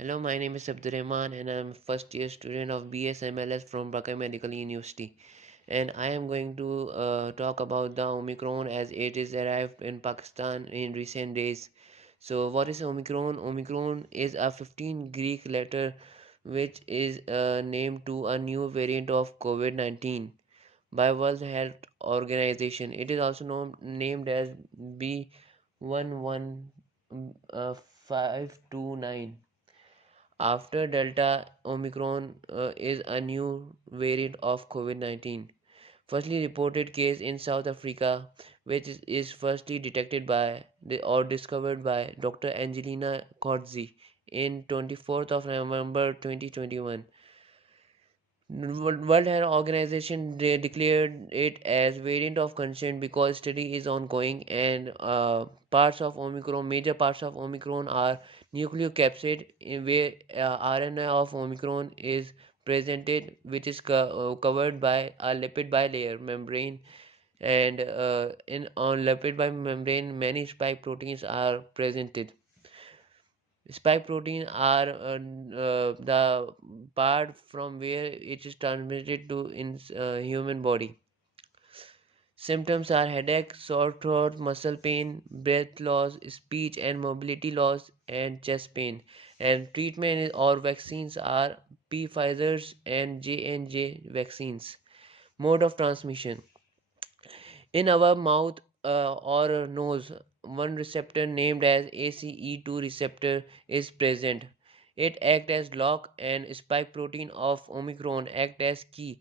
Hello, my name is Abdurrahman and I'm first year student of BSMLS from Buckeye Medical University. And I am going to talk about the Omicron as it is arrived in Pakistan in recent days. So, what is Omicron? Omicron is a 15 Greek letter which is named to a new variant of COVID-19 by World Health Organization. It is also named as B11529. After Delta, Omicron is a new variant of COVID-19. Firstly reported case in South Africa, which is firstly detected by or discovered by Dr. Angelina Corzi in 24th of November 2021. World Health Organization declared it as variant of concern because study is ongoing and major parts of Omicron are nucleocapsid in where RNA of Omicron is presented, which is covered by a lipid bilayer membrane, and in on lipid membrane many spike proteins are presented. Spike protein are the part from where it is transmitted to in human body. Symptoms are headache, sore throat, muscle pain, breath loss, speech and mobility loss, and chest pain. And treatment or vaccines are Pfizer's and J&J vaccines. Mode of transmission: in our mouth or nose, one receptor named as ACE2 receptor is present. It acts as lock and spike protein of Omicron act as key.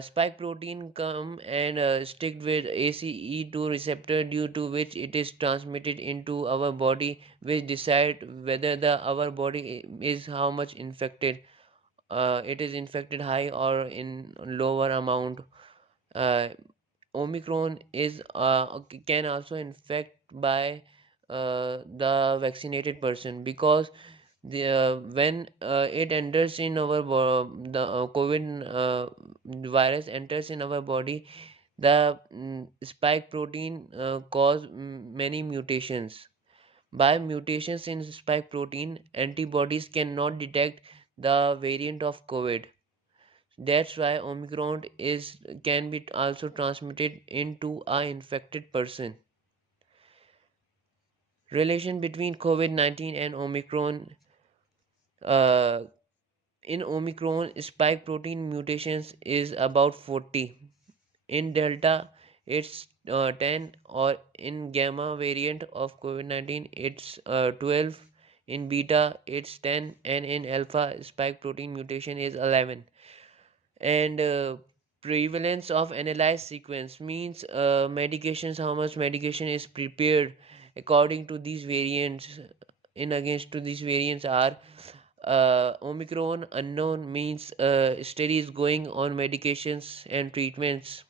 Spike protein come and stick with ACE2 receptor due to which it is transmitted into our body, which decide whether the our body is how much infected. It is infected high or in lower amount. uh, Omicron is can also infect by the vaccinated person because when it enters in our the COVID virus enters in our body, the spike protein cause many mutations. By mutations in spike protein, antibodies cannot detect the variant of COVID. That's why Omicron is can be also transmitted into a infected person. Relation between COVID-19 and Omicron. uh, in Omicron, spike protein mutations is about 40. In Delta, it's 10, or in Gamma variant of COVID-19, it's 12. In Beta, it's 10, and in Alpha, spike protein mutation is 11. And prevalence of analyzed sequence means medications, how much medication is prepared according to these variants. In against to these variants are Omicron unknown means studies going on medications and treatments,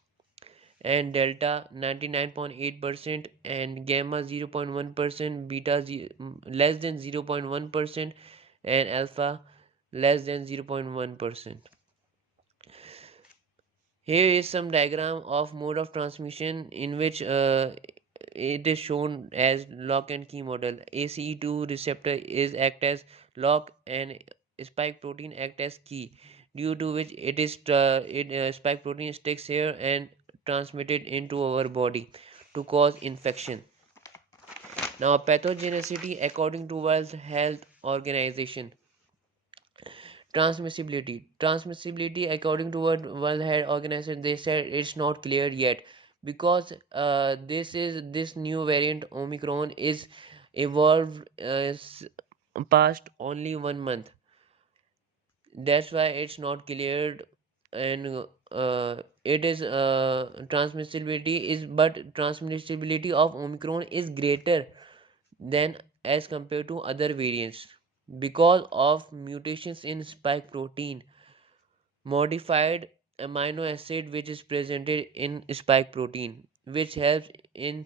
and Delta 99.8% and Gamma 0.1%, Beta less than 0.1%, and Alpha less than 0.1%. Here is some diagram of mode of transmission in which it is shown as lock and key model. ACE2 receptor is act as lock and spike protein act as key, due to which spike protein sticks here and transmitted into our body to cause infection. Now pathogenicity according to World Health Organization. Transmissibility according to what World Health Organization, they said it's not clear yet because this new variant Omicron is evolved past only 1 month. That's why it's not cleared. And it is transmissibility of Omicron is greater than as compared to other variants because of mutations in spike protein, modified amino acid which is presented in spike protein, which helps in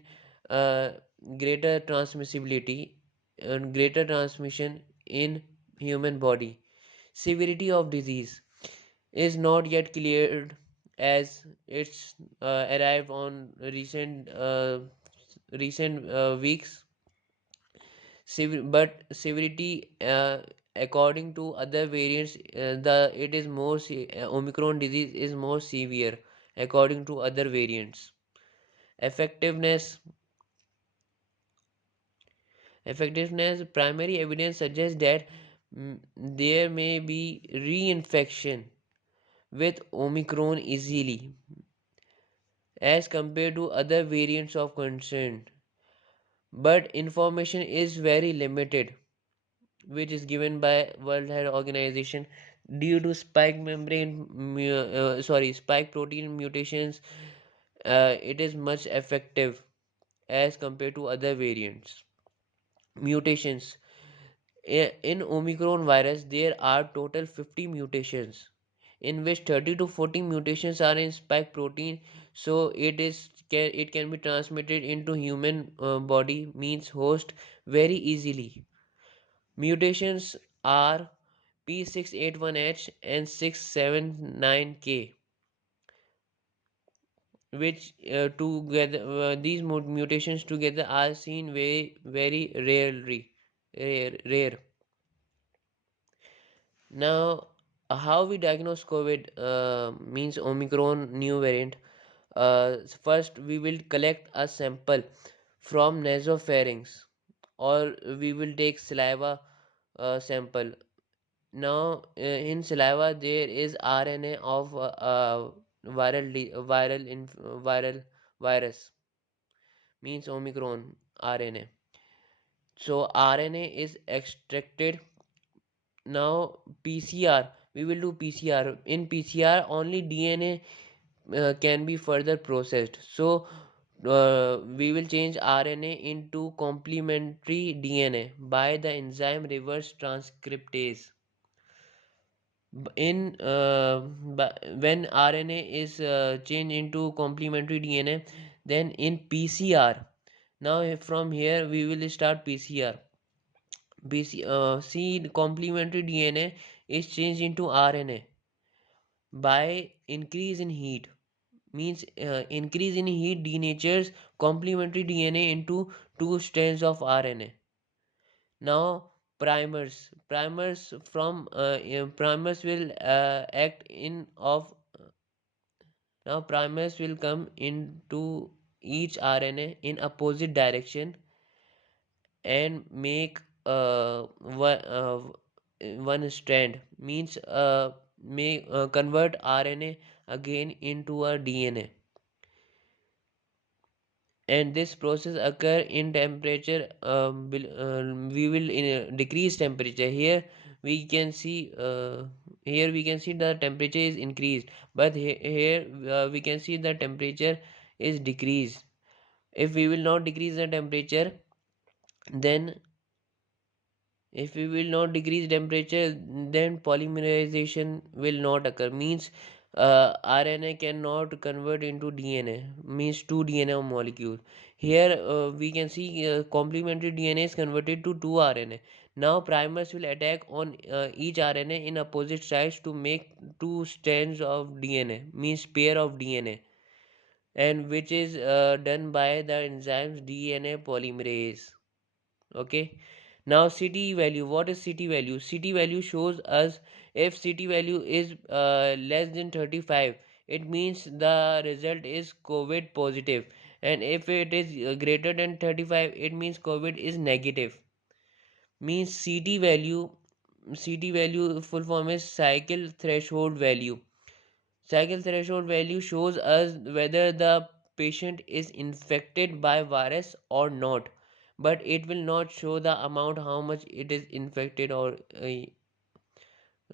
uh, greater transmissibility and greater transmission in human body. Severity of disease is not yet cleared as it's arrived on recent weeks. but severity, according to other variants, the it is Omicron disease is more severe according to other variants. Effectiveness, primary evidence suggests that there may be reinfection with Omicron easily as compared to other variants of concern, but information is very limited, which is given by World Health Organization due to spike protein mutations. It is much effective as compared to other variants. Mutations, in Omicron virus, there are total 50 mutations, in which 30 to 40 mutations are in spike protein, so it can be transmitted into human body, means host, very easily. Mutations are P681H and 679K, which together these mutations together are seen very rare. Now, how we diagnose COVID, means Omicron new variant. First, we will collect a sample from nasopharynx, or we will take saliva sample. Now, in saliva, there is RNA of viral virus, means Omicron RNA. So, RNA is extracted. Now, PCR, we will do PCR. In PCR, only DNA can be further processed. So, we will change RNA into complementary DNA by the enzyme reverse transcriptase. When RNA is changed into complementary DNA, then in PCR. Now, from here we will start PCR. See, the complementary DNA is changed into RNA by increase in heat, means increase in heat denatures complementary DNA into two strands of RNA. Now, primers will act in of now primers will come into each RNA in opposite direction and make one strand, means may convert RNA again into a DNA, and this process occur in temperature. We will decrease temperature. Here we can see the temperature is increased, but here we can see the temperature is decreased. If we will not decrease the temperature, then if we will not decrease temperature, then polymerization will not occur, means RNA cannot convert into DNA, means two DNA molecule. Here we can see complementary DNA is converted to two RNA. Now primers will attack on each RNA in opposite sides to make two strands of DNA, means pair of DNA, and which is done by the enzymes DNA polymerase. Okay. Now, ct value, what is ct value? Ct value shows us if ct value is less than 35, it means the result is COVID positive, and if it is greater than 35, it means COVID is negative. Means ct value full form is cycle threshold value. Cycle threshold value shows us whether the patient is infected by virus or not, but it will not show the amount how much it is infected or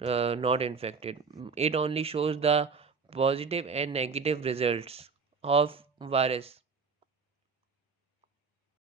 not infected. It only shows the positive and negative results of virus.